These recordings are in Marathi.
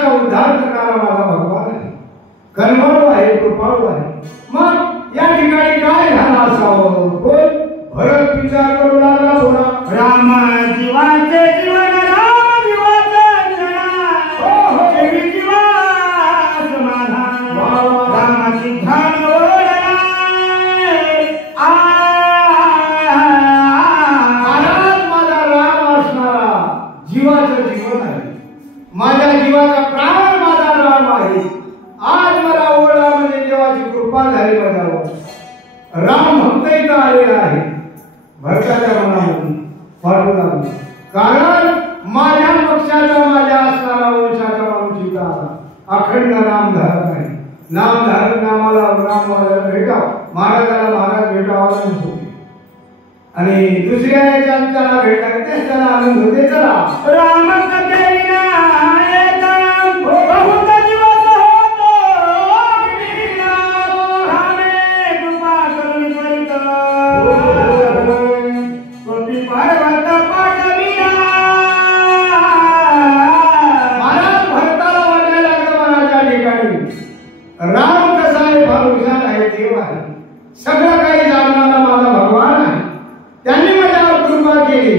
जगाचा उद्धार करणारा माझा भगवान आहे, करुणाळू आहे, कृपाळू आहे. मग या ठिकाणी काय झालं असावं? कोण? भरत विचार करू लागला. बोला. राम जीवाचे जीवन, राम जीवाचे जीवन, देवी जीवा समाधान, रामाची ध्यान माझा राम असणारा जीवाचं जीवन आहे, माझ्या जीवाचा प्राण माझा राम आहे. आज मला ओळखला म्हणजे देवाची कृपा झाली माझ्यावर. राम भक्त इथं आलेला आहे भरताच्या मनामध्ये फाटू लागला. कारण माझ्या पक्षाचा, माझ्या असणारा वंशाचा माणूस इथं आला. अखंड नाम धारक आहे. नाम धारक नामाला राम भेटाव, महाराजाला महाराज भेटावा होते. आणि दुसऱ्या याच्यात त्याला भेटला तेच त्याला आनंद होते. चला राम कथे विना येतं बहुत दिवस होतो विना, रामे कृपा करून त्वरित कोटी पर्वत पाठविला. महाराज भरताला वाटायला लागलं मनाच्या ठिकाणी राम कसा आहे, फार हुशार आहे, देव आहे, सगळं काही जाणणारा माझा भगवान आहे. त्यांनी माझ्यावर कृपा केली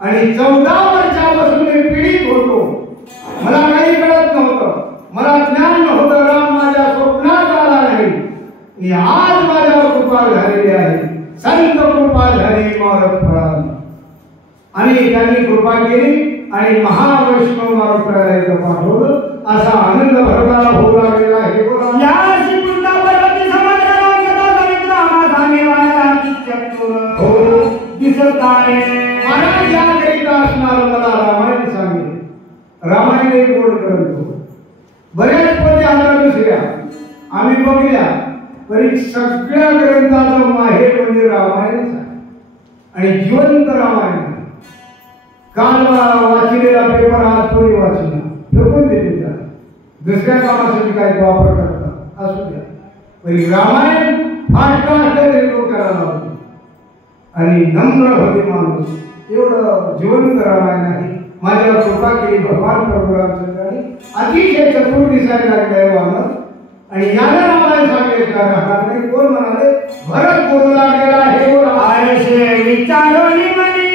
आणि 14 वर्षापासून मी पीडित होतो. मला काही कळत नव्हतं, मला ज्ञान नव्हतं. राम माझ्या स्वप्नात आला नाही आणि आज माझ्यावर कृपा झालेली आहे. संत कृपा झाली मारत फळाली. आणि त्यांनी कृपा केली आणि महावैष्णव मारुतीला पाठवलं. असा आनंद भरताला होऊ लागलेला आहे. याशी पुन्हा पर्वती समाधान कथा कवित्र आम्हा सांगेवाया चतुर दिसत आहे. महाराज याकरिता असणार मला रामायण सांगितले. रामायण एक गोड करतो. बऱ्याच पोथी आता दुसऱ्या आम्ही बघल्या, तरी सगळ्या ग्रंथाचं माहेर म्हणजे रामायणच आहे आणि जिवंत रामायण. काल वाचलेला पेपर आज कोणी वाचला फेकून देते त्याला, दुसऱ्या कामासाठी काय वापर करतात असू द्या. पण रामायण फास्ट लोक करायला होते आणि नम्र होते माणूस. एवढं जिवंत रामायण आहे. माझ्यावर कृपा केली भगवान परशुरामचंद्राने. अतिशय चतुर दिसायला लागलाय माणूस. आणि याला रामायण सांगायचं राहणार नाही. कोण म्हणाले? भरत बोलू लागलेला आहे. आयशे विचारोनी मनी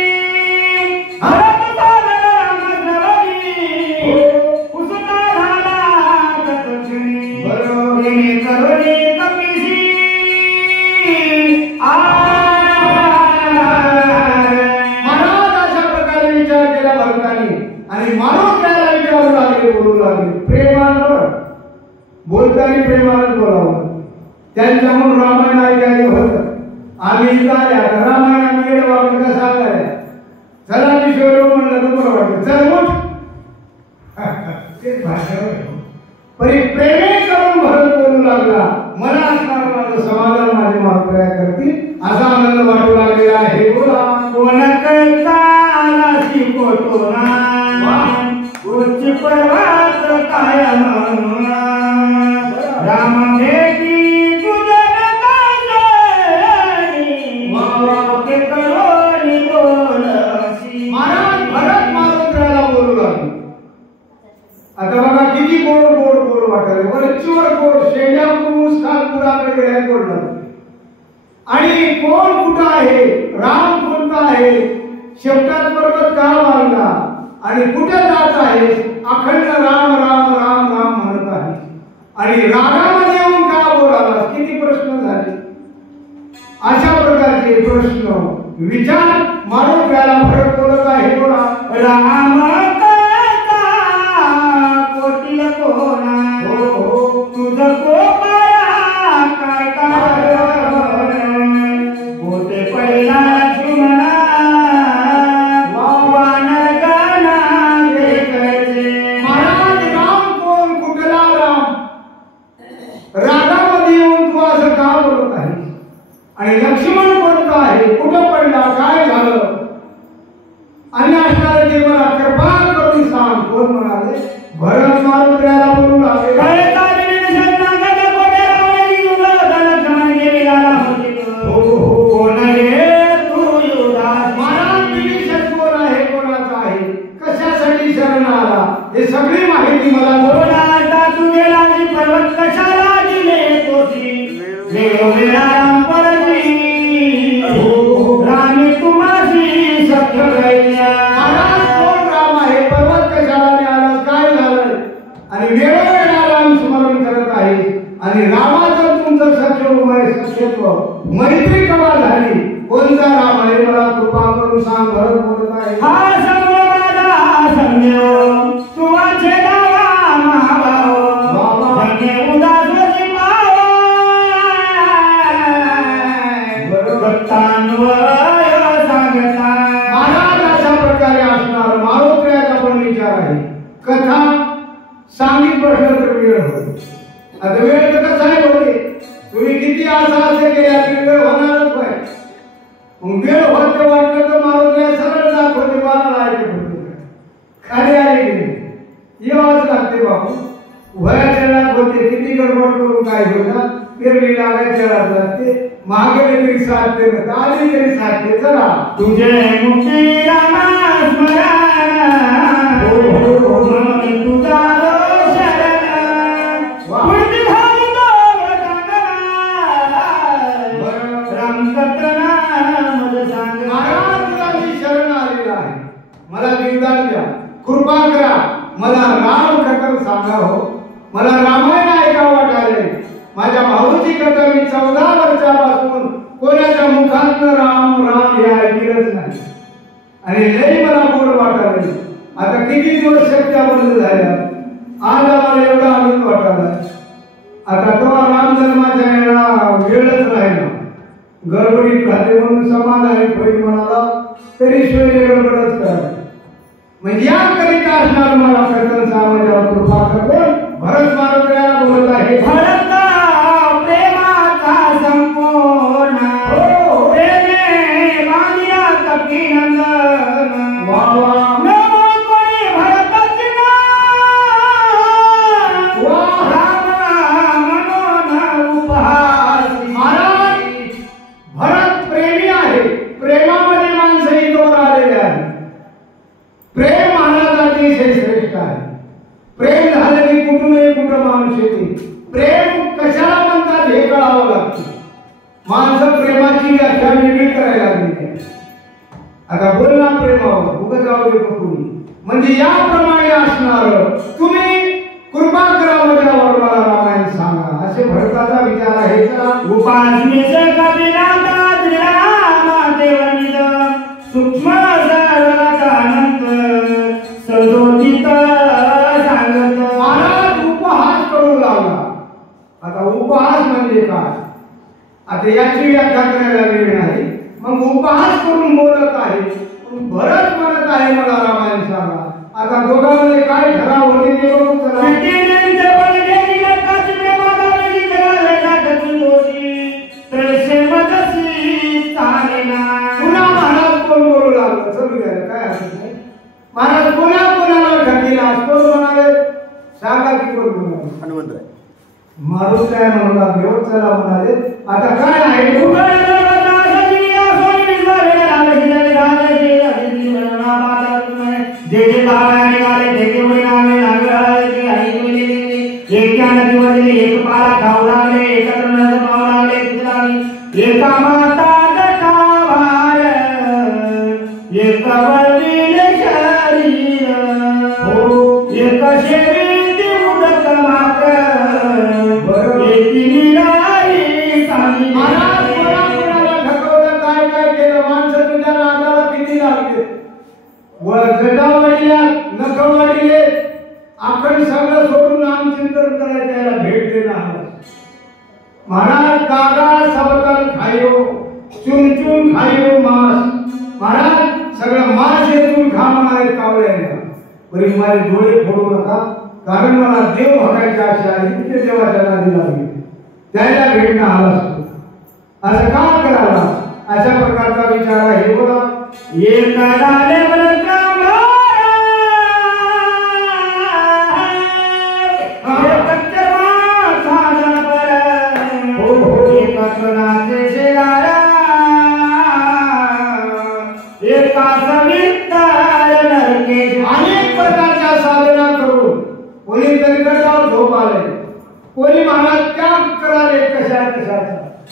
भरत साधन रामचरणी, उसता झाला तत्क्षणी बरोबरीने करुणी कपिसी. महाराज अशा प्रकारे विचार केला भरतानी आणि माणूस त्याला विचारू लागले, बोलू लागले प्रेमानं. बोलताना प्रेमानं बोलावं. त्यांच्याकडून रामायण ऐकायचं होतं. आम्ही इथं रामायणाने येड वागलं का सांगायला. चला मी शिवलो म्हणलं तर बरं वाटलं. चल उठ. तेच भाषेवर परी प्रेमे करून भरत बोलू लागला. मला असणार माझं समाधान माझे मारुत्या करतील असा आनंद वाटू लागलेला आहे. बोला. कोण करता आलासी कोटोना उच्च पर्वत काय म्हणून, राम भेटी तुझ्या करोनी बोलसी. महाराज भरत मारुत्याला बोलू लागले. आता बघा किती गोड गोड गोड वाटायला. वरचीवर गोड शेंड्या पुरुष कालपुराकडे गेल्या गोड लागले. आणि कोण कुठं आहे, राम कोणता आहे, शेवटात पर्वत का बांधला आणि कुठे जात आहे, अखंड राम राम राम राम म्हणत आहे आणि रागामध्ये येऊन का बोलावा. किती प्रश्न झाले. अशा प्रकारचे प्रश्न विचार मारून त्याला फरक बोलत आहे. बोला. राम कोटी कोणा तुझ कोपाया काय काय होते पहिला लक्ष्मणा वानर गाना देखायचे. महाराज राम कोण, कुठला राम, रागामध्ये येऊन तू असं का बोलत आहे आणि लक्ष्मण कोणता आहे, कुठं पडला, काय झालं आणि असणारे देवाला कृपा सगळी माहिती मला बोला तू गेला पर्वत कशाला दिले तोची वेळोवेळा राम परजी रामी तुम्हाशी सख्य कैल्या कोण राम आहे पर्वत कशाला मिळाला काय झालं आणि वेळोवेळा राम स्मरण करत आहे आणि रामाचं तुमचं सख्यत्व मैत्री कवा झाली कोणता राम आहे मला कृपा करून सांग भरत बोलत आहे हा संगमाला संगम तुझे गावा महाभाव धन्य उदासोची पाव भक्तांवर सांगता महाराज अशा प्रकारे असणार मारोत्र्याचा पण विचार आहे कथा सांगित बसलं तर वेळ होतो आता वेळ तर कसा आहे होते तुम्ही किती आशा असे केल्या तरी वेळ होणारच पाहिजे मग वेळ होते वाटलं तर मारोत्र्या सरळ दाखवते बाळाला ऐकत होते खाली आले की नाही येवाच लागते बापू वयाच्या वेळात होते किती गडबड करून काय होता पेरणी लागायच्या वेळात लागते मागे तरी साधते आली तरी साधते चला तुझे मुक्ती रामा स्मरण तुझा मला जीवदान द्या कृपा करा मला राम कथा सांगा हो मला रामायण ऐकावं वाटायले माझ्या भाऊची कथा मी 14 वर्षापासून कोणाच्या मुखातनं राम राम हे ऐकलंच नाही आणि लई मला गोड वाटायले आता किती दिवस शक्य बंद झाल्या आज आम्हाला एवढा आनंद वाटायला आता तेव्हा राम जन्माच्या याला वेळच राहिला गडबडीत राहते म्हणून समाधानित होईल म्हणाला तरी सोयरे गडबडच करा म्हणजे याकरिता असणार मला कीर्तन सामाजावर कृपा करतो भरत मारुतीला बोलत आहे भरत प्रेमाचा संपूर्ण प्रेमे मानिया कपिनंदन वा वा नमो कोणी भरतच राम मनोन उपहास महाराज भरत प्रेमी आहे प्रेमामध्ये माणसं इथवर आलेले आहे प्रेम महाराज अतिशय श्रेष्ठ आहे प्रेम झालं की कुठं माणूस येते प्रेम कशाला म्हणतात हे कळावं लागतं माणसं प्रेमाची व्याख्या वेगळी करायला लागली आता बोलला प्रेमावर उगत जाऊ दे कुणी म्हणजे याप्रमाणे असणार तुम्ही कृपा करा माझ्यावर मला रामायण सांगा असे भरताचा विचार आहे उपासनेचे कपिलाचा श्रीरामादेवनिद सूक्ष्म सर्वाचा अनंत सदोचित सांगत महाराज उपहास करू लागला आता उपहास म्हणजे काय आता याची व्याख्या करायला वेळ नाही मग उपहास करून बोलत आहे भरत म्हणत आहे मला रामायण सांगा आता दोघांमध्ये काय ठराव होते ते बघू चला पुन्हा महाराज कोण बोलू लागलं चलू द्या काय हरकत नाही महाराज पुन्हा कोणाला ठरलेला कोण म्हणाले सांगा की कोण म्हणाले हनुमंतराय मारून काय म्हणला देव चला म्हणाले आता काय आहे जे जे बाबा निघाले ते के वडे नावे नावे आई एका नदीवरती एक पाला खाऊ लागले एकत्र नद पाऊ लागले तुझे एका माता जटावार एक वडील शरीर हो एक शेरी उडत मात्र एकी निराई सामी महाराज कोणाला ठकवलं काय काय केलं माणसं तुझ्या नादाला किती लागले जटावाडीला नखवाडीले आपण सगळं सोडून नामचिंतन करायचं याला भेट देणार महाराज कागा सबकल खायो चुन चुन खायो मांस महाराज सगळं मांस येथून खा म्हणाले कावळ्याला बरी माझे डोळे फोडू नका कारण मला देव बघायची आशा आहे इतके देवाच्या नादी लागली त्याला भेटणं आला असतो असं का करावा अशा प्रकारचा विचार आहे बोला एक झाले अनेक प्रकारच्या साधना करून गटगटावर झोप आले. कोणी महाराज त्याग कराले कशाचा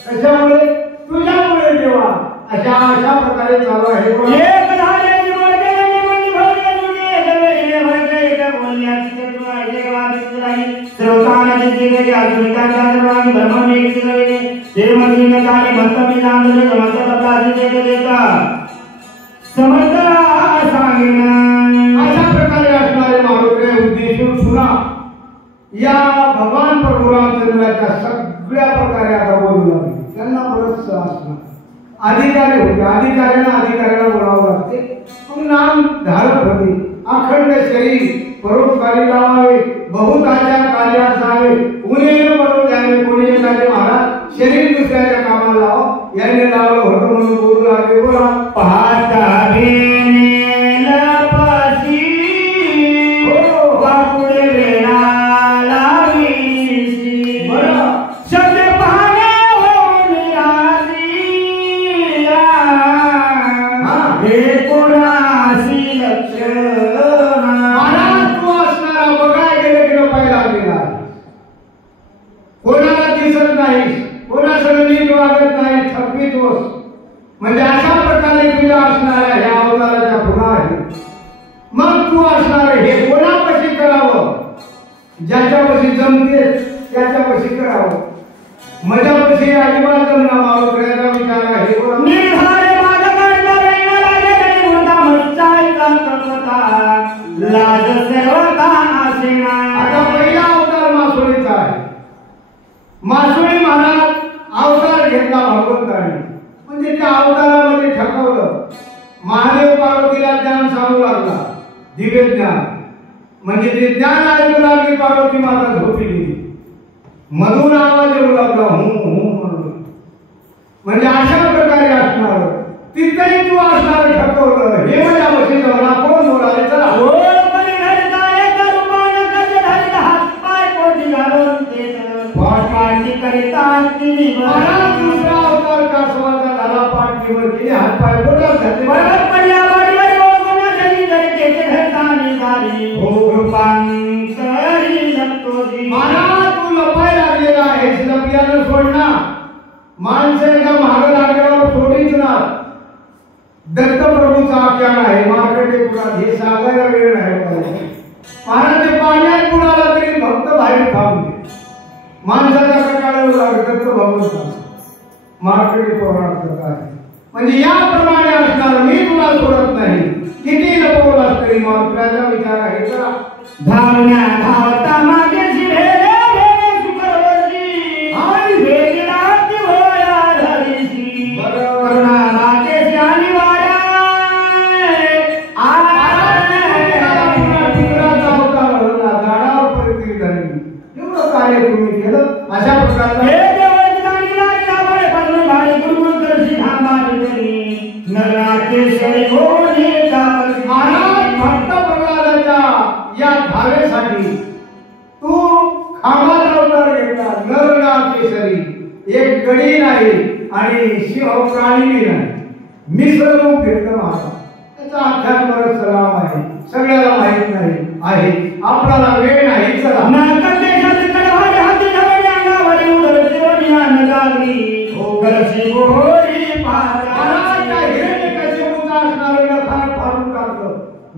कशामुळे तुझ्यामुळे देवा अशा प्रकारे चालू आहे. एक झाले जीवन केले मन भरले दुनिये जगले भरले त्या बोलण्याची तत्व आहे वादित राही सर्वकानाची जिंदगी आधुनिकाच्या सर्वांनी ब्रह्मने केले ते मधीने काले भक्तमी जाणले समस्त प्रकाशी देता समर्थ सांगेना. अशा प्रकारे असणारे मारुती उद्देशून पुन्हा या भगवान प्रभू रामचंद्राच्या सगळ्या प्रकारे आता बोलू लागले. त्यांना बरंच असणार अधिकारी होते. अधिकाऱ्यांना बोलावं लागते. मग नाम धारक होते. अखंड शरीर परोपकारी लावावे बहुताच्या कार्या जावे उन्हेन पडून द्यावे. कोणी एखादे महाराज शरीर दुसऱ्याच्या कामाला लावा याने लावलं होतं म्हणून बोलू लागले. बोला पाहता म्हणजे अशा प्रकारे तुझ्या असणाऱ्या ह्या अवताराच्या गुन्हा आहे. मग तू असणार हे कोणापाशी करावं? ज्याच्यापाशी जमते त्याच्यापाशी करावं. माझ्यापाशी अजिबात जमना मारुतीचा विचार आहे. आता पहिला अवतार मासुळीचा आहे. मासुळी महाराज अवतार घेतला भगवंताने. म्हणजे त्या अवतारामध्ये ठकवलं. महादेव पार्वतीला ज्ञान सांगू लागला दिव्य ज्ञान. म्हणजे ते ज्ञान ऐकू लागली पार्वती माता झोपी गेली. मधून आवाज येऊ लागला म्हणून. म्हणजे अशा प्रकारे असणार तिथेही तू असणार ठकवलं. हे माझ्यापाशी जमला कोण बोलाले चला दुसरा अवतार का समाजा झाला. पाठीवर केले हातपाय बोटात घातले. महाराज तू लपाय लागलेला आहेस. लपल्यानं सोडणार माणसं एकदा महाग लागल्यावर सोडीच ना. दत्तप्रभूचा आख्यान आहे मार्कंडेय पुराण. हे सांगायला वेळ नाही. महाराज ते पाण्यात बुडाला तरी भक्त बाहेर थांबले. माणसाच्या कटाळावर लागत भगवंता मार्कंडेय पुराणात आहे. म्हणजे याप्रमाणे असणार मी तुला सोडत नाही. किती लपवलास तरी मार्कंडेयाचा विचार आहे. चला धावण्या धावता मागेची भेले भेले सुखवशी आणि भेटला ती होया धरीशी करुणा मागेची आणि वाड्या गाडावर परिस्थिती झाली. एवढं कार्य तुम्ही केलं. अशा प्रकारचा भक्त प्रल्हादाच्या या धावेसाठी तू खांबात अवतार घेतला. नरनाकेशरी एक गडी नाही आणि शिव प्राणी नाही. मिश्र रूप घेतलं महाराज. त्याचा आख्यान बरंच सलाम आहे. सगळ्याला माहित नाही आहे. आपल्याला वेळ नाही. चला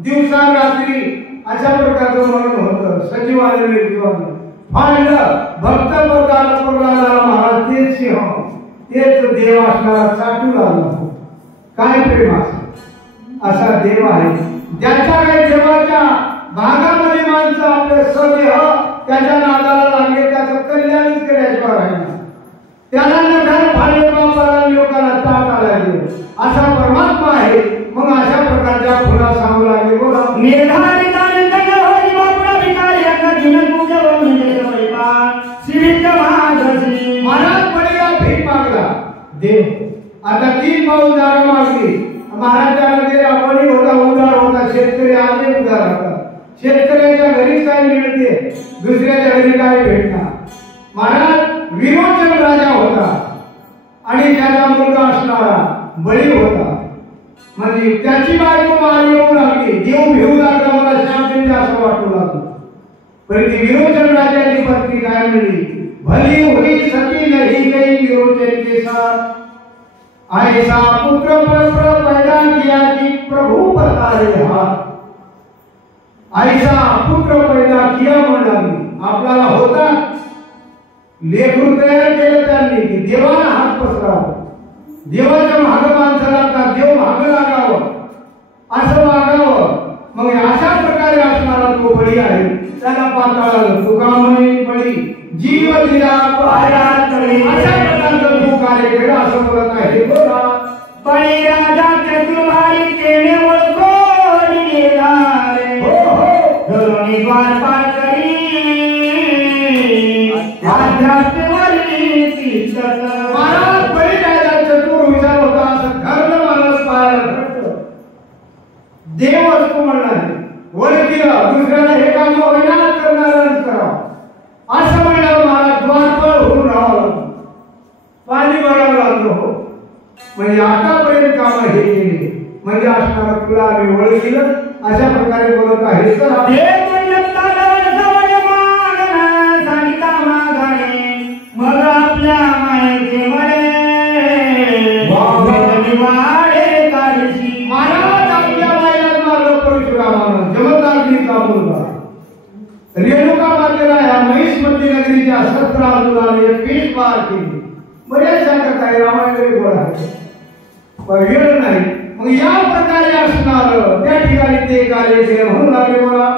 दिवसा रात्री अशा प्रकारचं मरण होतं. सजीवाने निर्जीवाने फाडलं. भक्त प्रल्हादाला महाराज तेच सिंह तेच देव असणारा चाटू लागला. काय प्रेम असा देव आहे. ज्याच्या काही देवाच्या भागामध्ये माणसं आपले सदेह त्याच्या नादाला लागले त्याचं कल्याणच केल्याशिवाय राहिला. त्याला नकार फाडले बापाला लोकांना ताट आला असा परमात्मा आहे. मग अशा प्रकारच्या फुला सांगू लागले. बोला निर्धारित आनंद होई बापुडा भिकारी अंगा जीवन मुक्त होऊन गेले बाबा श्रीविंद महादर्शी महाराज पडीला भीक मागला देव. आता 3 पाऊल जागा मागली. महाराजांना ते रावणी होता उदार होता. शेतकरी आले उदार होता. शेतकऱ्याच्या घरी काय मिळते दुसऱ्याच्या घरी काय भेटणार. महाराज विरोचन राजा होता आणि त्याचा मुलगा असणारा बळी होता. म्हणजे त्याची बायको मार येऊ लागली. देव भिवू लागला. मला शांती असं वाटू लागलं. पण ती विरोचन राजाची पत्नी काय म्हणली, भली हुई सती नहीं गई विरोचन के साथ, ऐसा पुत्र पर पैदा किया कि प्रभु पधारे हाथ. ऐसा पुत्र पैदा किया म्हणून आपल्याला होता लेकरू तयार केलं त्यांनी की देवाला हात पसरावा, देवाच्या मागे माणसाला का देव मागे लागावं असं वागावं. मग अशा प्रकारे असणारा तो बळी आहे, त्याला पाताळाला तुका म्हणे बळी जीव दिला पायात तळी. अशा प्रकारचं तू कार्य केलं असं बोलत आहे. बोला बळी राजा चतुर्भारी केणे ओळखो निघाले, धरुणी द्वार पार करी आध्यात्मवरी तीर्थत. महाराज बळी राजा चतुर विचार होता, असं घरनं माणूस पायाला देव असतो म्हणणार ओळखीला दुसऱ्याला हे काम होईना करणाऱ्याच करावं असं म्हणल्यावर महाराज द्वारपाल होऊन राहावं, पाणी भरावं लागलं. हो म्हणजे आतापर्यंत काम हे केले म्हणजे असणारा तुला आम्ही ओळखीलं अशा प्रकारे बोलत आहे. मग आपल्या मायेचे मळे वाडे काढशी. महाराज आपल्या मायेला मारलं परशुरामानं, जमदग्नीचा मुलगा रेणुका मातेला या महिष्मती नगरीच्या 17 अर्जुनाने 20 पार केली. बरेच सांगत आहे रामायण गोड आहे पण वेळ नाही. मग या प्रकारे असणार त्या ठिकाणी ते कार्य केले म्हणून लागले. बोला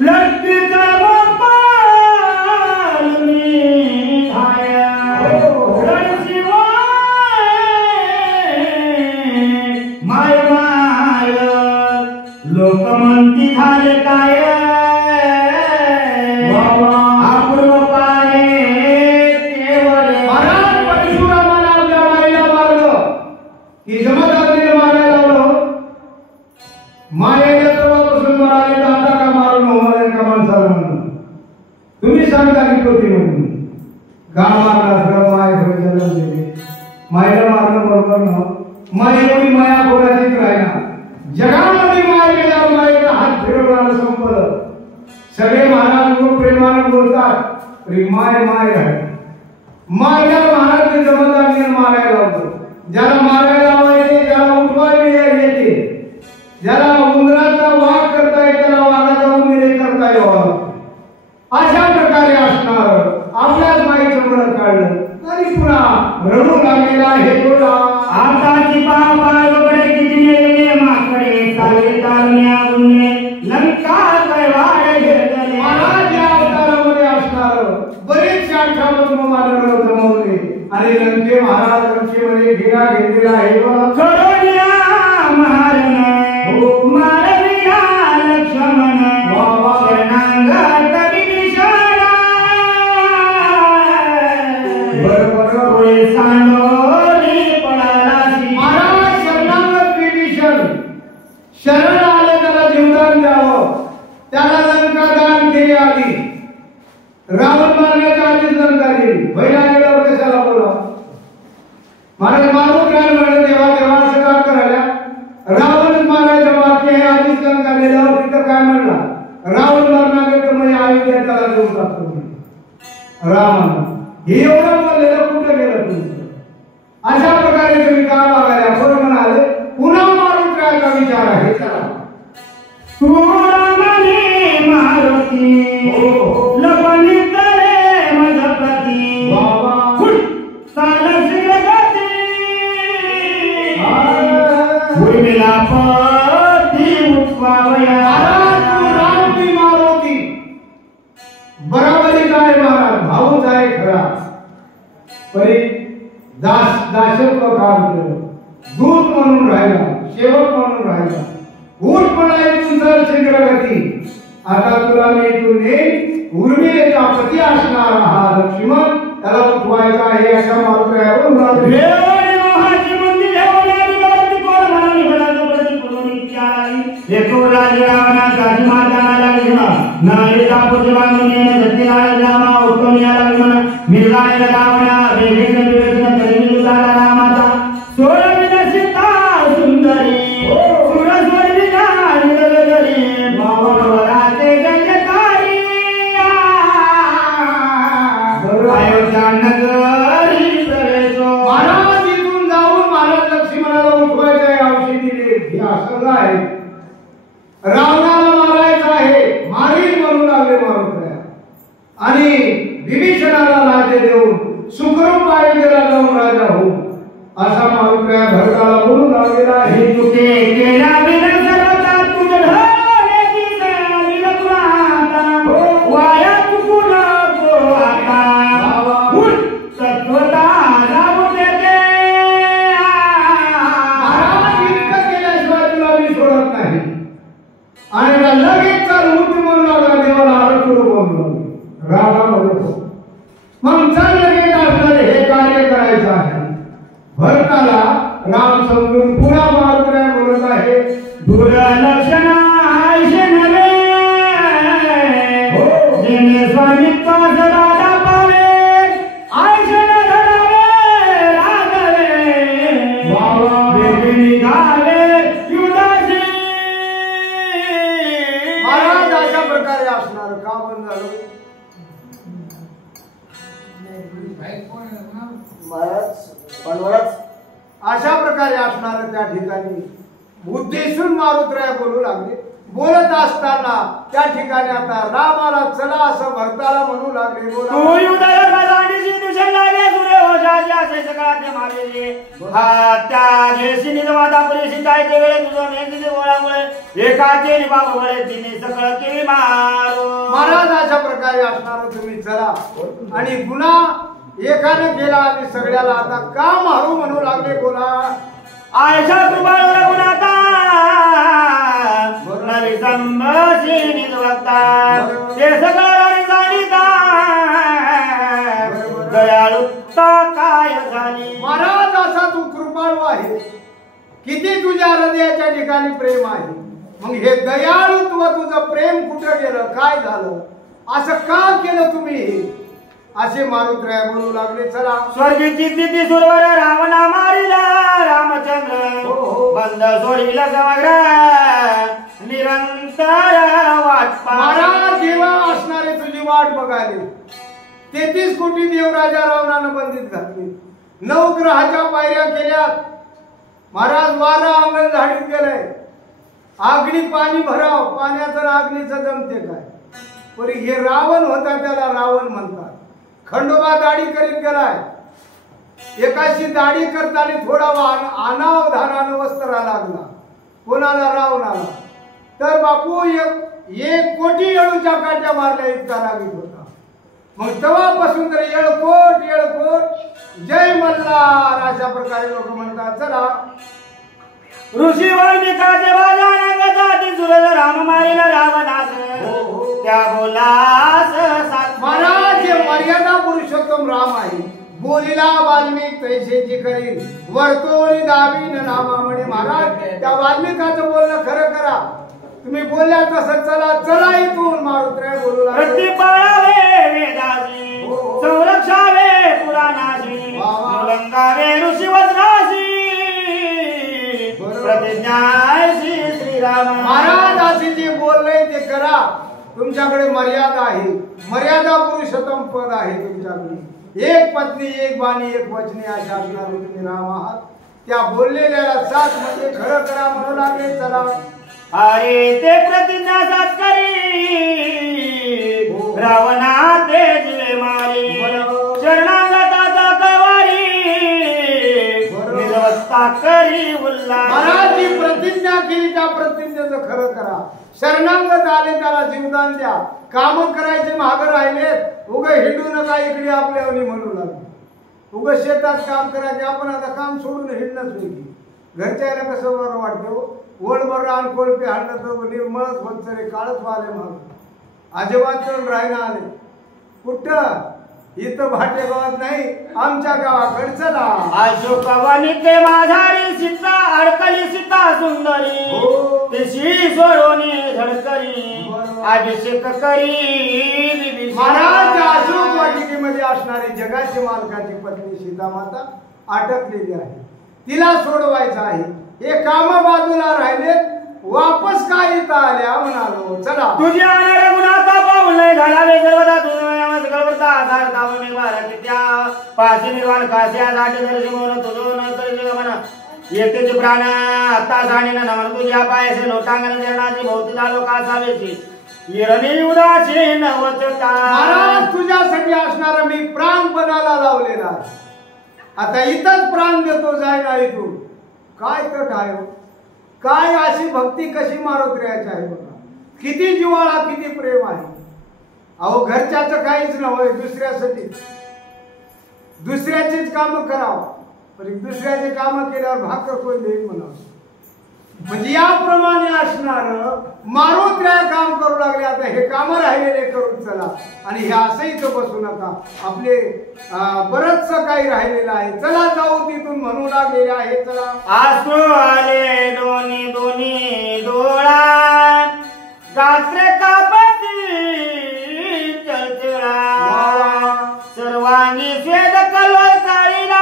लक्ष्मीचा बाप्पा माय माय लोक म्हणती झाले काय अपूर्व पाय केवळ. महाराज परशुरामाला आपल्या मायेला मारलं की जमदग्नीला मारायला लावलं. मायेला तेव्हापासून मारायला तर आता का मारून होणार एका माणसाला म्हणून तुम्ही सांगता की होती म्हणून का मारला माय जन्म दिले. मायला मारणं बरोबर ना, माय एवढी माया कोणाचीच राहिना. जगामध्ये माय गेल्यावर मायेला हात फिरवणारं संपलं. सगळे महाराज खूप प्रेमानं बोलतात तरी माय माय आहे. मायला महाराज जमदग्नीला मारायला लावतो. ज्याला मारायला लावायचे, ज्याला उठवायला येते, ज्याला उंदराचा वाघ करता येते त्याला वाघाचा उंदीर करता यावं अशा प्रकारे असणार. आपल्याच माईचं मरण काढलं तरी पुन्हा रडू लागलेला हे बोला. आताची पापाकडे किती नेले माकडे चालले तारण्या गुन्हे लंका कैवाड घेतले. महाराज या अवतारामध्ये असणार बरेचसे 58 मानव जमवले आणि लंके महाराज लंकेमध्ये घेरा घेतलेला आहे. करोनिया महारण मारविया लक्ष्मण शरणांगत विभीषण बरोबर सांडोली पडालासी. महाराज शरणागत विभीषण शरण आले त्याला जीवदान द्यावं, त्याला लंका दान केली. आधी रावण मारण्याच्या आधीच लंका दिली. बहिणा गेल्यावर कशाला बोला. महाराज मारून काय म्हणलं देवा देवा असं का करायला. रावण मारायचं बाकी आहे, आधीच लंका गेल्यावर तिथं काय म्हणला रावण मारण्याकडे म्हणजे अयोध्या त्याला देऊन टाकतो रामानं. हे एवढं बोललेलं कुठं गेलं तुमचं. अशा प्रकारे तुम्ही का बघायला बरं म्हणाले पुन्हा मारून काय का विचार आहे. चला तुरामने मारुती लपणी तरे मजपती सालस गती उर्मिला पती उपवावया. रामची मारुती बराबरी काय महाराज भाऊच आहे खरा परी दासत्व काम केलं, दूत म्हणून राहिला, सेवक म्हणून राहिला. ऊट म्हणायची तुझं शीघ्रगती. आता तुला मी तुने उर्मिलेचा पती असणारा हा लक्ष्मण त्याला उठवायचा आहे अशा मार्गावरून प्रसंग आहे. रावणाला मारायचं आहे, मारी म्हणू लागले मारुतराया आणि विभीषणाला लाजे देऊन सुखरूप अयोध्येला जाऊन राजा हो असा मारुतराया भरताला बोलू लागलेला आहे. तुके केला बिन सर्वता तुझ ढळण्याची झाली लग्नाता वाया चुकू नको आता उठ तत्वता राहू देते. महाराज इतकं केल्याशिवाय तुला मी सोडत नाही आणि लगेच चाल उठ म्हणू लागला. देवाला आरतूर बोलू रागामध्ये मग चाल लगेच असणारे हे कार्य करायचं आहे. भरताला राम समजून पुन्हा मारुतराया बोलत आहे. दुर्लक्षण आयशे नवे जेणे स्वामित्व सदा पावे आयशे न धरावे रागवे बेबी निघाले युधाशी. महाराज अशा प्रकारे असणार का बंद झालं महाराज बनवरच अशा प्रकारे असणार त्या ठिकाणी उद्देशून मारुतराया बोलू लागले. बोलत असताना त्या ठिकाणी आता रामाला चला असं भरताला म्हणू लागले. तू युद्धाला गजांडीची दुषण लागे सूर्य होशाची असे सकाळचे मारलेले हा त्या घेशी निजमाता पुरेशी जायचे वेळे तुझं मेघिते गोळामुळे एकाचे निभाव वळे तिने सकळ केली मारू. महाराज अशा प्रकारे असणार तुम्ही चला आणि पुन्हा एकाने केला आणि सगळ्याला आता का मारू म्हणू लागले. बोला आयशा कृपाळ रघुनाथा नवी संभसी निजवता ते सगळं जाणीता दयाळुता काय झाली. महाराज असा तू कृपाळू आहे, किती तुझ्या हृदयाच्या ठिकाणी प्रेम आहे. मग हे दयाळुत्व तुझं प्रेम कुठं गेलं, काय झालं, असं का केलं तुम्ही असे मारुतराया बोलू लागले. चला स्वर्गीची स्थिती सुरवर रावणा मारिला रामचंद्र बंद सोडीला समग्र निरंतर वाट महाराज जेव्हा असणारे तुझी वाट बघायले 33 कोटी देवराजा रावणानं बंदीत घातली. 9 ग्रहाच्या पायऱ्या केल्यात. महाराज वारा अंगण झाडीत गेलंय. आगणी पाणी भराव, पाण्याचं आगणीचं जमते काय. पण हे रावण होता त्याला रावण म्हणतात. खंडोबा दाढी करीत गेलाय. एकाशी दाढी करताना थोडा अनावधानानं वस्त्रा लागला. कोणाला रावणाला. तर बापू 1 कोटी येळूच्या काट्या मारल्या इतका लागत होता. मग तेव्हापासून तर येळकोट येळकोट जय मल्हार अशा प्रकारे लोक म्हणतात. चला ऋषी वाल्मिकाचे वाजानागताती सुरज राम मारिला रावणास त्या बोलास महाराज हे मर्यादा पुरुषोत्तम राम आहे. बोलिला वाल्मिक तैसेची करील वर्तोनी दावीन नामामणी. महाराज त्या वाल्मिकाचं बोलणं खरं करा. तुम्ही बोलल्या तसं चला चला इथून मारुतराया बोलू लागले. प्रतिपाळावे वेदासी संरक्षावे पुराणासी मुलंगावे ऋषी वज्रासी प्रतिज्ञासी श्रीराम. महाराज असे जे बोलले ते करा. तुमच्याकडे मर्यादा आहे. मर्यादा पुरुषोत्तम पद आहे तुमच्याकडे. 1 पत्नी 1 बाणी 1 वचने अशा असणारे तुम्ही राम आहात. त्या बोललेल्या साथ म्हणजे खरं करा म्हणू लागले. चला अरे ते प्रतिज्ञा साथ करी रावणा ते जिवे मारी शरणागताचा कवारी निजवत्ता करी उल्लास. महाराज जी प्रतिज्ञा केली त्या प्रतिज्ञेचं खरं करा. शरणागत आले त्याला जीवदान द्या. काम करायचे मागे राहिलेत उगा हिंडू नका इकडे आपल्यावनी म्हणू लागले. उगा शेतात काम करायचे. आपण आता काम सोडून हिंडणंच होईल. घरच्याला कसं बरं वाटतं. वळभर रान कोळपे हाणलं तर निर्मळच होत तरी काळच वाले मग अजिबात राहायला आले. कुठं इथं भाटे गावात नाही आमच्या गावाकडे चला. अशोकवनी ते माझारी सीता अडकली सीता सुंदरी तिशी सोडोनी झडकरी अभिषेक करी. महाराज अशोक वाटिकेमध्ये असणारी जगाची मालकाची पत्नी सीता माता अटकलेली आहे. तिला सोडवायचं आहे. हे काम बाजूला राहिले वापस काय इथं आल्या म्हणालो. चला तुझ्या रघुनाथा पाऊल घालावे सर्वदा तुझं करता आधार ताव मी भारत त्या पाशी निर्वाण काश्या दाट दर्शी म्हणून तुझं न करी म्हणा येतेचे प्राण आता जाणीन नमन तुझ्या पायाचे लोटांगण जरणाची भोवती झालो कासावेची विरणी उदासीन वचता महाराज तुझ्यासाठी असणारा मी प्राणपणाला लावलेला आहे. आता इथंच प्राण देतो जायला इथून काय कट आहे हो? काय अशी भक्ती कशी मारुत्र्याची आहे बघा. किती जिव्हाळा किती प्रेम आहे. अहो घरच्याचं काहीच नव्हे दुसऱ्यासाठी दुसऱ्याचीच कामं करावं पण दुसऱ्याचे कामं केल्यावर भाकर कोण देईल म्हणा. म्हणजे याप्रमाणे असणार मारुत्र्या काम करू लागले. आता हे कामं राहिलेले करून चला आणि हे असं इथं बसू नका. आपले बरंच काही राहिलेलं आहे. चला जाऊ तिथून म्हणू लागलेले आहे. चला आसू आले दोन्ही दोन्ही डोळा गात्रे कापती चळचळा सर्वांगी स्वेद कलो चाळीला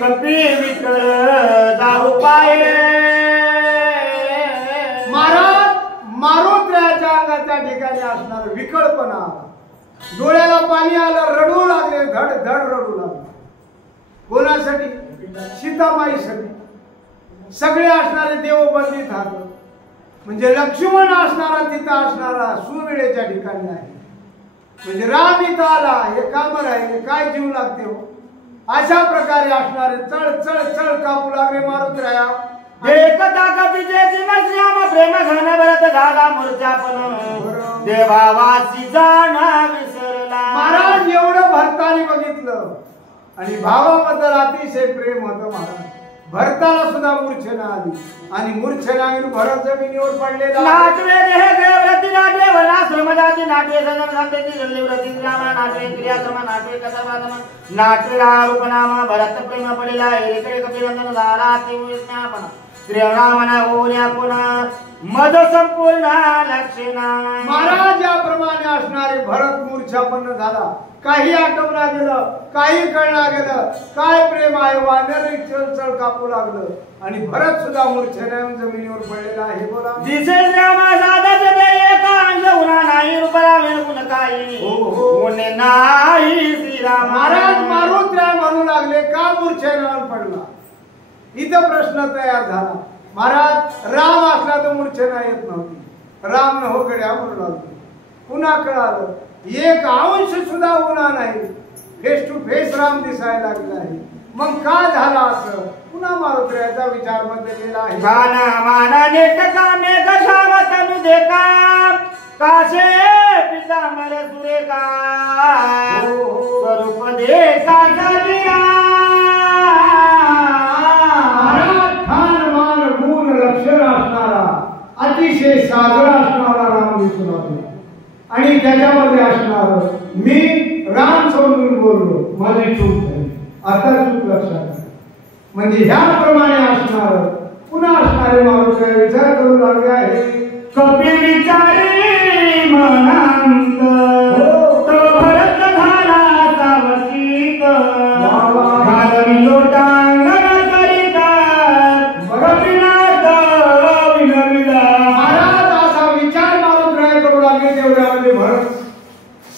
कपी विठ्ठल जाऊ पाये. महाराज मारुत्र्याच्या अंगाच्या ठिकाणी असणार विकळपणा डोळ्याला पाणी आलं रडू लागले धड धड रडू लागले. कोणासाठी सीतामाईसाठी. सगळे असणारे देव बंदित हात म्हणजे लक्ष्मण असणारा तिथं असणारा सुवेळेच्या ठिकाणी आहे. म्हणजे राम इथं आला हे काम राहिले काय जीव लागते हो. अशा प्रकारे असणारे चळ चळ चळ कापू लागले मारुत्र्या. एकता कपीचे नश्याम प्रेम घन भरत धागा मूर्छापन देवावासी जाणा विसरला. महाराज एवढं भरताने बघितलं आणि भावाबद्दल अतिशय प्रेम होतं. महाराज भरताला सुद्धा मूर्छना आली आणि मूर्छना भरत जमिनीवर पडलेला. नाटवे देह गृहव्रती नाटवे वर्णाश्रम जाती नाटवे संगम संतती जल्लीव्रती ग्रामा नाटवे क्रियाक्रम नाटवे कथावादम नाटवे रूपनाम भरत प्रेम पडलेला. एकडे कपिरंजन झाला अतिविज्ञापन श्रीरामना ओऱ्या पुन्हा मद संपूर्ण लक्षणा. महाराज याप्रमाणे असणारे भरत मूर्छापन्न झाला. काही आठवणा गेलं काही कळना गेलं काय प्रेम आहे. वानर चळ कापू लागलं आणि भरत सुद्धा मूर्छेने जमिनीवर पडलेला आहे. बोला दिसे रामा साधत दे एका अंश उन्हा नाही रूपला वेणकुन काही होणे नाही श्रीराम. महाराज मारुत्र्या म्हणू लागले का मूर्छेवर पडला. इथं प्रश्न तयार झाला. महाराज राम असला तर मूर्छना येत नव्हती. राम न हो गड्या म्हणू लागले. पुन्हा कळालं एक अंश सुद्धा उन्हा नाही. फेस टू फेस राम दिसायला लागला आहे. मग का झाला असं पुन्हा मारुत्र्याचा विचार बदललेला आहे. गाना माना नेटका मेघ श्याम तनु देखा काशे पितांबर सुरेखा स्वरूप देखा जलिया. ठाण मान गुण लक्षण असणारा अतिशय सागर असणारा राम दिसून लागला आणि त्याच्यामध्ये असणार मी राम समजून बोललो माझी चूक झाली. आता चूक लक्षात आली. म्हणजे ह्याप्रमाणे असणार पुन्हा असणारे माणूस विचार करू लागले आहे. कपी विचारी मनांत तो भरत झाला सावकीत घालवी लोटांगण करिता कपिनाथ विनविला. महाराज असा विचार माणूस करू लागले तेवढ्यामध्ये भरत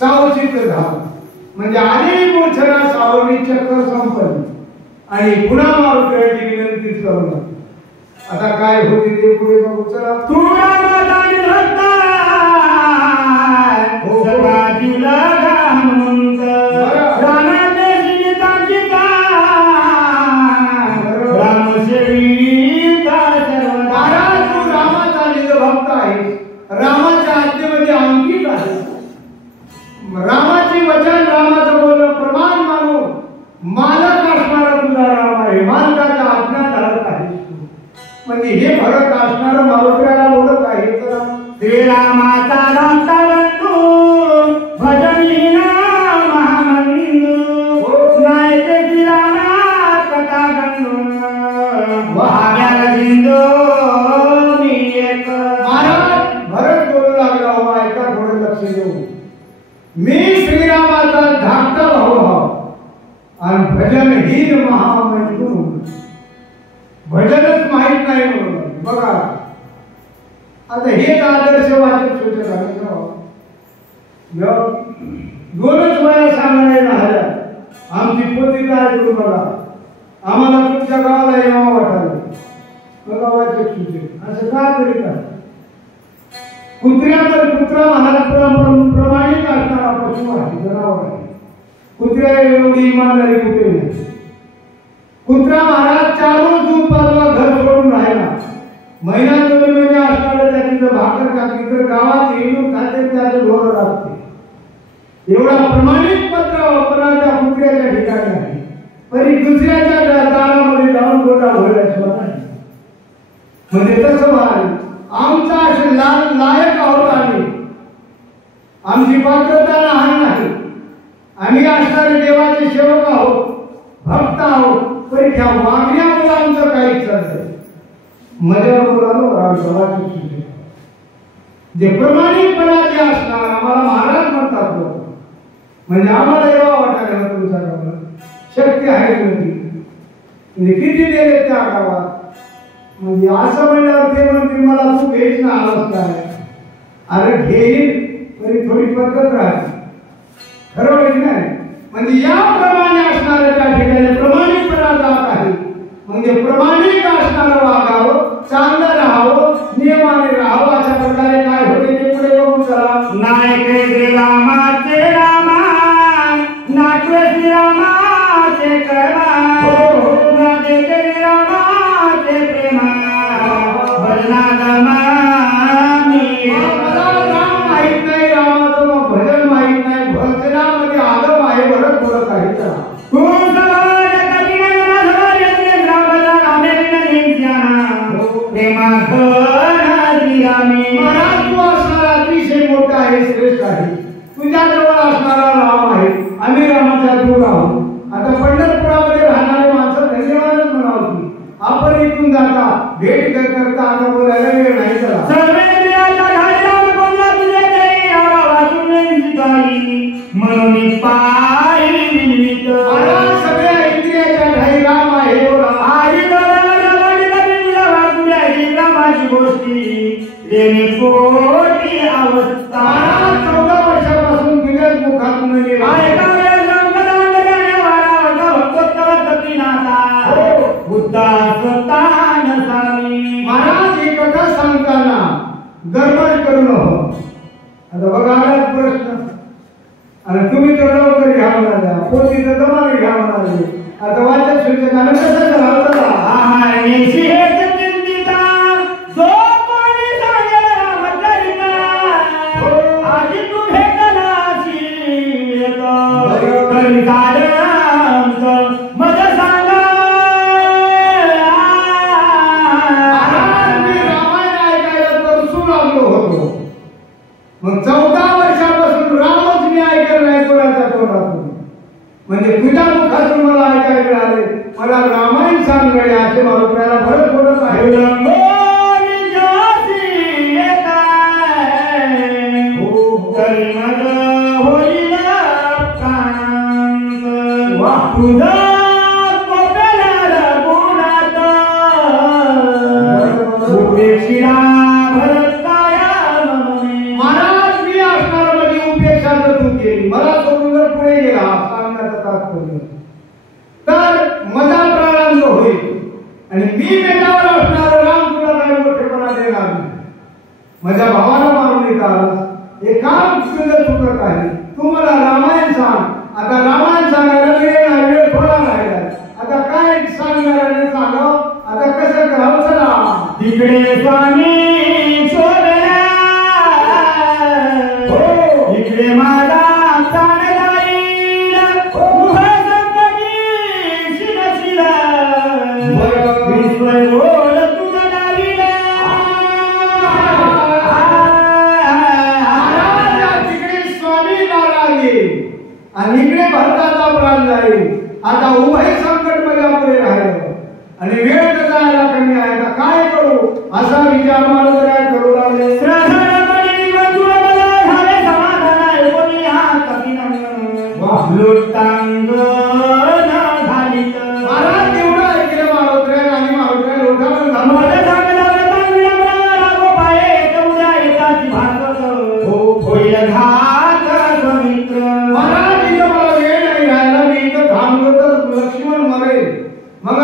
सावचित झाला. म्हणजे आधी मूर्छना सावरणी चक्र संपली आणि पुन्हा मारुत्र्याची विनंती करू लागली. आता काय होते ते पुढे बघू. चला तुळा मातानी भक्ता सदा दिला हनुमंत रानाने सीतांची राम सेविका सर्व. महाराज तू रामाचा निज भक्त आहे. रामाच्या आज्ञेमध्ये अंकित आहे. रामाची वचन रामाचं बोलणं प्रमाण मानून मालक असणारा तुझा राम आहे. मालकाच्या आज्ञा धारक आहे. म्हणजे हे भरत असणार मारुत्र्याला बोलत आहे. तर श्रीरामाचा धाकटा बंधू भजनीना महामंदू नाही ते श्रीरामा कथा गंधू वाग्याला सिंधू मी एक. महाराज भरत बोलू लागला हो ऐका थोडं लक्ष देऊ. मी श्रीरामाचा धाकटा भाऊ आणि भजनहीन महामंडू. भजनच माहित नाही म्हणून बघा. आता हेच आदर्श वाचक सूचक आहे. दोनच वेळा सांगायला हव्या आमची पोती काय करू बघा. आम्हाला तुमच्या गावाला यावं वाटायला. गावाचे कुत्रे असं का करीत कुत्रा महाराष्ट्राप्रमाणित असणारा पशु आहे, जनावर आहे. कुत्र्या एवढी इमानदारी कुठे नाही. कुत्रा महाराज 4 रोज दूध पाजला, घर सोडून राहिला. महिना 2 महिने असणारे त्याची जर भाकर टाकली तर गावात येऊन खाते त्याचे ढोर राहते. एवढा प्रमाणित पत्रा त्या कुत्र्याच्या ठिकाणी आहे. तरी दुसऱ्याच्या दारामध्ये जाऊन गोटा भरल्याशिवाय नाही. म्हणजे तसं व्हाल आमचा असे लायक आहोत आम्ही. आमची पात्रता लहान नाही. आम्ही असणारे देवाचे सेवक आहोत, भक्त आहोत. तरी त्या वागण्यामुळे आमचं काही चाललंय. मजा बोलालो रामसभाची जे प्रमाणितपणा जे असणार आम्हाला महाराज म्हणतात लोक. म्हणजे आम्हाला यावं वाटायला तुमच्या गावाला शक्य आहे म्हणजे किती दिले त्या गावात. म्हणजे असं म्हणल्यावर ते म्हणतील मला तू घ्यायच ना अवस्था आहे. अरे घेईल तरी थोडी पद्धत राहते. खरं माहिती नाही. म्हणजे याप्रमाणे असणाऱ्या त्या ठिकाणी प्रमाणितपणा जात आहे. म्हणजे प्रमाणित असणारं वागावं, चांगलं राहावं, नियमाने राहावं. अशा प्रकारे काय होते ते पुढे बघून चला. नायके रामाचे रामा नाट्य रामाचे कर्मा नायके रामाचे प्रेमा भजनागमा राम माहित नाही, रामाचं मग भजन माहित नाही. भजनामध्ये आगम आहे भरत बोलत आहे. अतिशय मोठा आहे, श्रेष्ठ आहे. तुझ्या जवळ असणारा राम आहे. आम्ही रामाच्या दूर आहोत. आता पंढरपुरामध्ये राहणारे माणसं धन्यवादच म्हणावं की आपण इथून जाता भेट करता आता बोलायला वेळ नाही. चला म्हणून सगळ्या इंद्रियाच्या ठाई राम आहे. रामाची गोष्टी देणे कोटी अवस्था. 14 वर्षापासून तुझ्याच मुखातून महाराज ही कथा सांगताना गडबड करू नको. आता बघा प्रश्न आणि तुम्ही तर लवकर घ्या म्हणाल्या, पोती तर दमाने घ्या म्हणाले. आता वाचक शिक्षकांना कसं करावं. मग 14 वर्षापासून रामच मी ऐकलं नाही कोणाच्या तोंडातून. म्हणजे तुझ्या मुखातून मला ऐकायला मिळाले. मला रामायण सांगणे असे मारुतीला भरत बोलत आहे. महाराज मी असणार माझी उपेक्षा तू केली. मला सोडून जर पुढे गेला सांगण्याचा तात्पर्य तर मजा प्रारंभ होईल. आणि मी त्याच्यावर असणार राम तुला काही मोठेपणा देणार नाही. माझ्या भावाला मारून देतात हे काम तुझं चुकत आहे. तू मला रामायण सांग. आता रामायण सांगायला वेळ नाही, वेळ थोडा राहिला. आता काय सांगणार सांगावं. आता कसं करावं. चला तिकडे स्वामी शोधला इकडे माझा प्राण जाईल. मुख संकटी शिरशिला विश्व बोल तुझा डावीला. तिकडे स्वामी लागले आणि इकडे भरताचा प्राण जाईल. आता उभय संकट मध्ये पुढे राहिलं आणि वेळ जायला कमी आहे. आता काय करू असा विचार मला काय करू लागले. महाराज एवढं ऐकलं मारुत्र्या आणि मारुत्र्या लोटांवर महाराज इथं मला वेळ नाही राहिला. मी इथं थांबलो तर लक्ष्मण मरेल. मग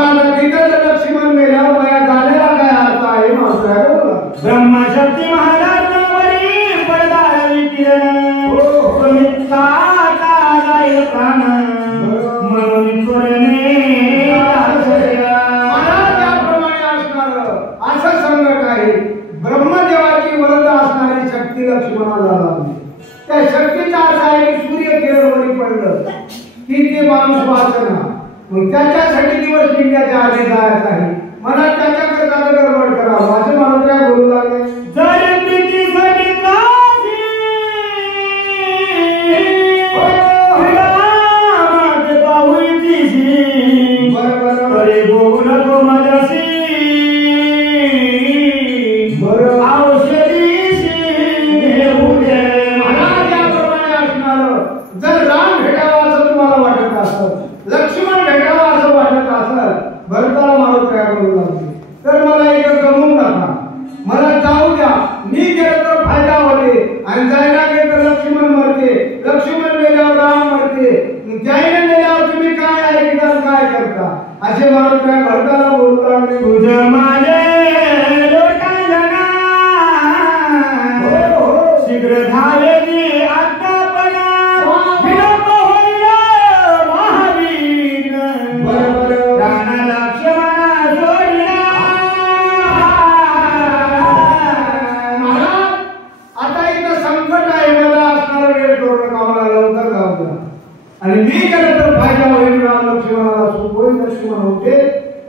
जायचं आहे, मला त्याच्याकरता गडबड करावं असे माणूस काय बोलू लागले. भरताला माणूस काय बोलू लागले, तर मला एक गमवून नका, मला जाऊ द्या, मी गेलो तर फायदा होते आणि जायला गेलं तर लक्ष्मण मरते, लक्ष्मण मेल्यावर राम मरते, जायला मेल्यावर तुम्ही काय ऐकता काय करता असे माणूस काय भरताला बोलू लागले. तुझं माझे लोटा जगा शीघ्र झालेली आत्तापणा विलंब होईल महावीर प्राणाला क्षमा सोडला. आता इथं संकट आहे, मला असणारा वेळ करू नका, मला लवकर जाऊ द्या आणि मी गेलं तर फायदा होईल, राम लक्ष्मणाला सुख होईल, लक्ष्मण होते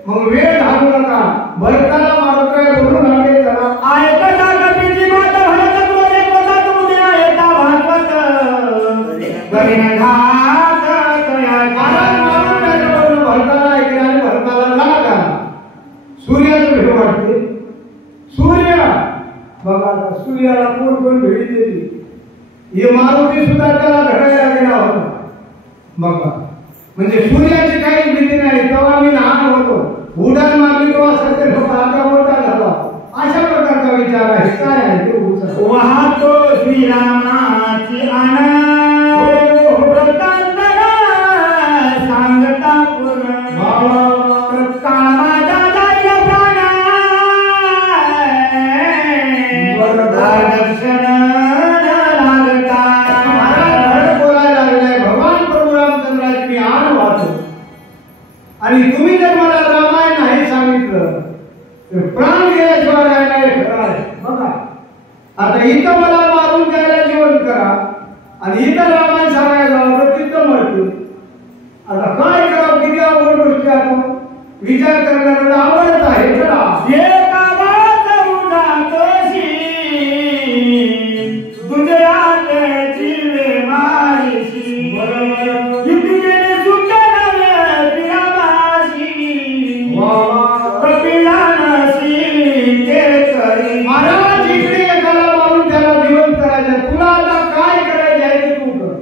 मग वेळ घालू नका. भरताला माणूस काय बोलू लागले, त्याला ऐकता कपीची मात भरत तुझे पोटात मुद्रा येता भागवत करीन घात तया. महाराज माणूस काय बोललो, भरताला ऐकले आणि भरताला राग आला. सूर्याचं भेट वाटते, सूर्य बघा सूर्याला कोण भेटी देते, हे मारुती सुद्धा त्याला घडायला गेला होता बघा. म्हणजे सूर्याची काही भीती नाही, तेव्हा मी लहान होतो, उडान मारली तेव्हा सत्य होता, आता मोठा झाला, अशा प्रकारचा विचार आहे. काय आहे ते उचल वाहतो श्रीरामाची आना सांगता पूर्ण कामाचा जाय प्राणा दर्शन लागता. बोलायला लागलाय, भगवान प्रभू रामचंद्राची मी आण वाचतो आणि तुम्ही जर मला रामायण नाही सांगितलं तर प्राण गेल्याशिवाय राहायला हे खरं आहे. बघा आता इथं मला मारून द्यायला जीवन करा आणि इथं रामायण सांगायला जावं तर तिथं मरतील. आता काय करावं, किती अवघड गोष्टी आता विचार करण्याला आवडत आहे. चला एका बात उदातोशी गुजरात जिल्हे मारीशी युक्तीने सुटणाऱ्या प्रियामाशी कपिलानसी ते करी. महाराज इकडे एकाला मारून त्याला जीवन करायचं, तुला आता काय करायचं आहे ते तू कर.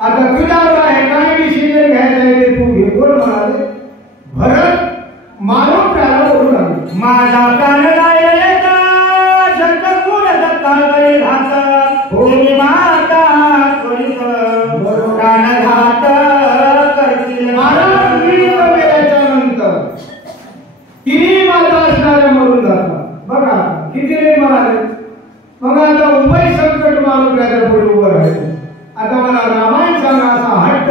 आता तुझ्यावर आहे काय डिसिजन घ्यायचं आहे ते तू घे. कोण म्हणाले, भरत मारून त्याला बोलू लागले. माझा प्राण राहिलेला शंकरपूर दत्ता गळे घात भूमी माता करीत प्राणघात करतील. महाराज वीर मेल्याच्या नंतर तिन्ही माता असणाऱ्या मरून जातात. बघा किती रे म्हणाले. मग आता उभय संकट मारून त्याच्या पुढे उभं राहिलं. आता मला रामायण सांगा असा हट्ट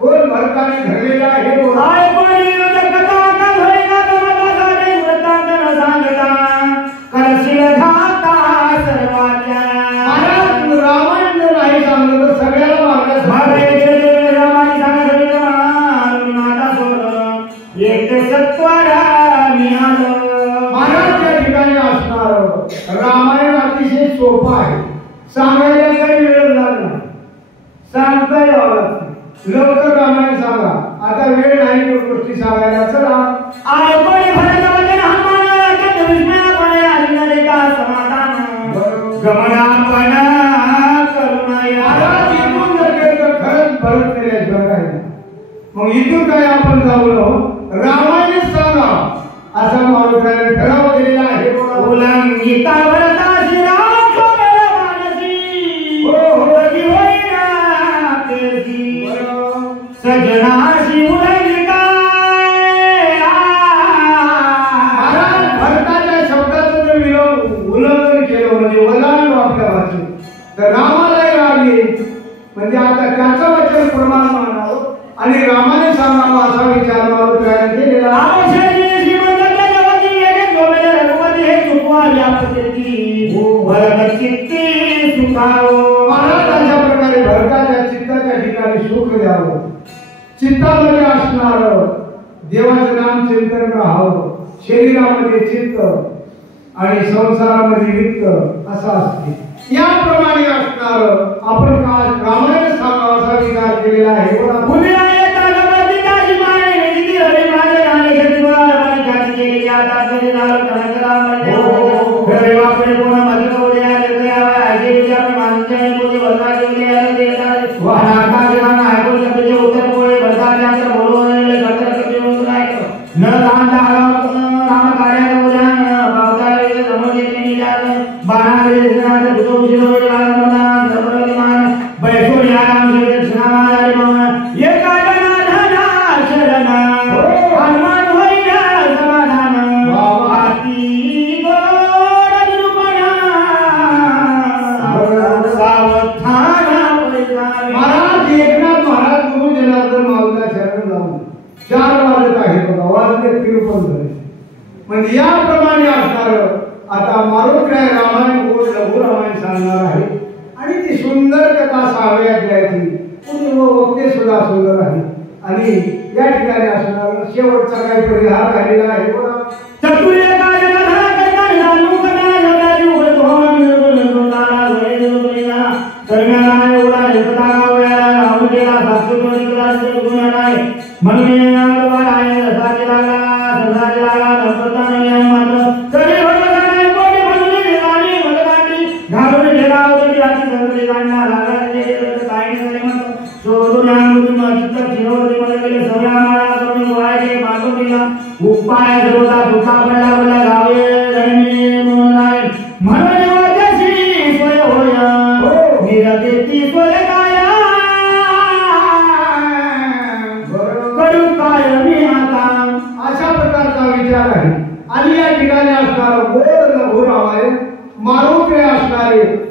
कोण भरताने घडलेला आहे बोला. आय कोणी कथा का होईना तुम्हाला वृत्तांत सांगता करशील घाता सर्वाच्या. महाराज रामायण जर नाही सांगलं तर सगळ्याला मारण्यास रामायण सांगा माता सोड एक सत्वारा मी आलो. महाराज त्या ठिकाणी असणार रामायण अतिशय सोपं आहे, सांगायला काही वेळ लागला, सांगता यावं लागतं. लवकर रामायण सांगा, आता वेळ नाही तो गोष्टी सांगायला. चला आयकोणी भरतवंदन हनुमान विस्मयापणे आनंद देता समाधान गमनापण करुणाया. महाराज इथून जर गेलं तर खरंच भरत केल्याशिवाय काय नाही. मग इथून काय आपण जाऊलो रामायणच सांगा असा माणूस ठराव केलेला आहे. उलंघिता भरताशी राम सोमेला मानसी होती होईना तेसी सजनाशी उलंघिता. महाराज भरताच्या शब्दाचं जर उल्लंघन केलं म्हणजे वलांड आपल्या भाषेत तर रामालाही राग येईल. म्हणजे आता त्याचं वचन प्रमाण मानावं आणि रामाने सांगावं असा विचार माणूस केलेला. महाराज अशा प्रकारे भरताच्या चित्ताच्या ठिकाणी सुख द्यावं. चित्तामध्ये असणार देवाचं नाव नाम चिंतन राहावं, शरीरामध्ये चित्त आणि संसारामध्ये वित्त असं असते. याप्रमाणे असणार आपण काल रामायण सांगावाचा विचार केलेला आहे. म्हणजे याप्रमाणे असणार. आता मारुतीराय रामायण गोड लघु रामायण सांगणार आहे आणि ती सुंदर कथा सहाव्या अध्यायाची वक्ते सुद्धा सुंदर आहे. आणि या ठिकाणी असणार शेवटचा काही परिहार राहिलेला आहे.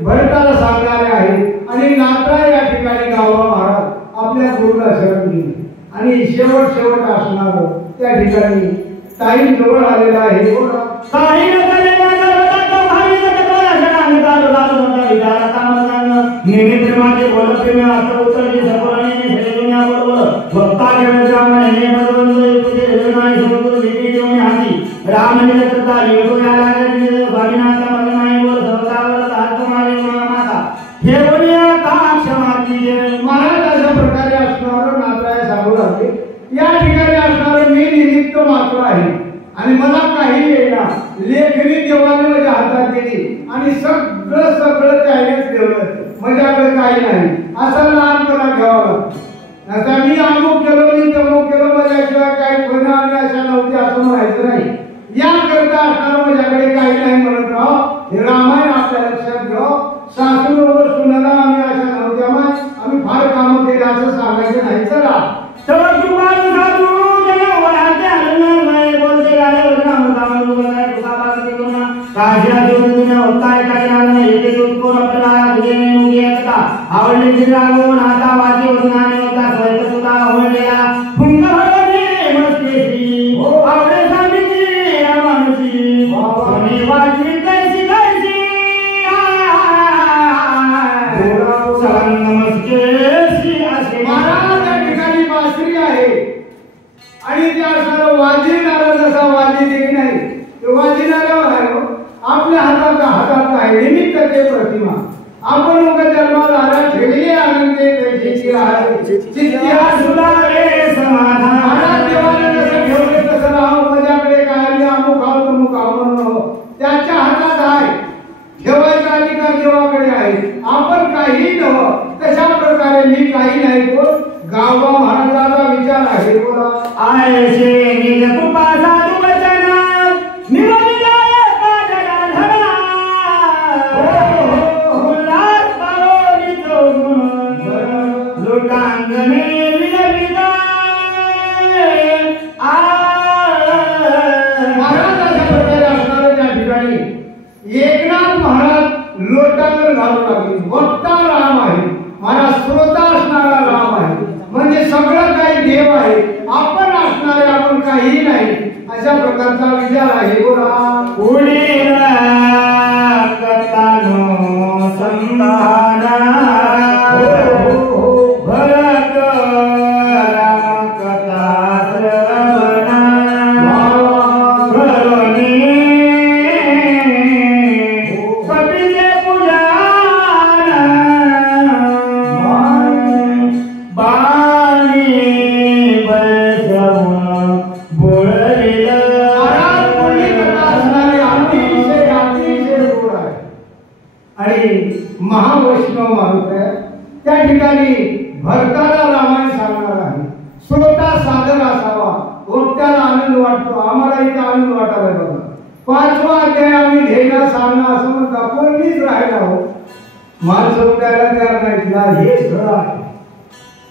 भरताला सांगणारे आहे आणि नाता या ठिकाणी गावा महाराज आपल्या गुरुला शरण घेईल आणि शेवट असणार त्या ठिकाणी टाईम जवळ आलेला आहे. महाराज अशा प्रकारे असणार नाताय सांगू लागले. या ठिकाणी असणार मी निमित्त मात्र आहे आणि मला काही येईना. लेखनी देवाने माझ्या हातात दिली आणि सगळं त्यानेच ठेवलं. माझ्याकडे काही नाही असा लहानपणा घ्यावा लागतो. आता मी अमुक केलो मी तमुक केलो माझ्याशिवाय काही होईना आणि अशा नव्हते असं म्हणायचं नाही. याकरता असणार माझ्याकडे काही नाही म्हणत राहा. हे रामायण आपल्या लक्षात घ्या. सासू बरोबर सुनाला आम्ही अशा नव्हत्या आम्ही फार कामं केली असं सांगायचं नाही. चला आणि ते असणार वाजविणारा जसा वाजी देखील नाही ते वाजविणाऱ्यावर आहे. आपल्या हातात आहे निमित्त ते प्रतिमा. आपण लोक जन्माला आला ठेवली आनंदे त्याची महाराज देवाने जसं ठेवले तसं राहावं. माझ्याकडे काय अमुक आहो तमुक आहो म्हणून त्याच्या हातात आहे. ठेवायचा अधिकार देवाकडे आहे. आपण काही नव्हतं तशा प्रकारे मी काही नाही. तो गावा महाराजाचा विचार आहे. बोला आयशे नील कृपा साधू वचन निवडिला एका जनार्दना उल्हास पावली चौगुण लोटांगणे विलविता. महाराजाच्या प्रकारे असणाऱ्या त्या ठिकाणी एकनाथ महाराज लोटांगण घालू लागले. वक्ता राम आहे महाराज, श्रोता असणारा राम आहे. म्हणजे सगळं काही देव आहे. आपण असणारे आपण काही नाही अशा आणि महावैष्णव माणूस आहे. त्या ठिकाणी भरताला रामायण सांगणार आहे. श्रोता सादर असावा, वक्त्याला आनंद वाटतो. आम्हाला इथं आनंद वाटायला बघा. 5वा अध्याय आम्ही घेणं सांगणं असं म्हणतो. कोणीच राहिला हो माणसं उठायला तयार नाही. हे खरं आहे,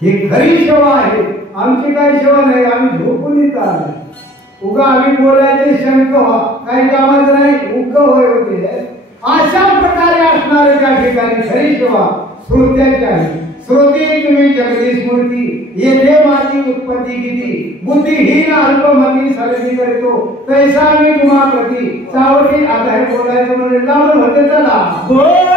हे खरी सेवा आहे. आमची काही सेवा नाही, आम्ही झोपून इथं आलो. उगा आम्ही बोलायचे शंक व्हा, काही कामाचं नाही, उग होय होते. अशा प्रकारे असणारे त्या ठिकाणी खरी सेवा श्रोत्याची आहे. श्रोते तुम्ही जगदीश मूर्ती, येथे माझी उत्पत्ती किती, बुद्धिहीन अल्पमती सलगी करतो, तैसा मी तुम्हा प्रती. सावटी आता हे बोलायचं म्हणजे लावून होते. चला बोल.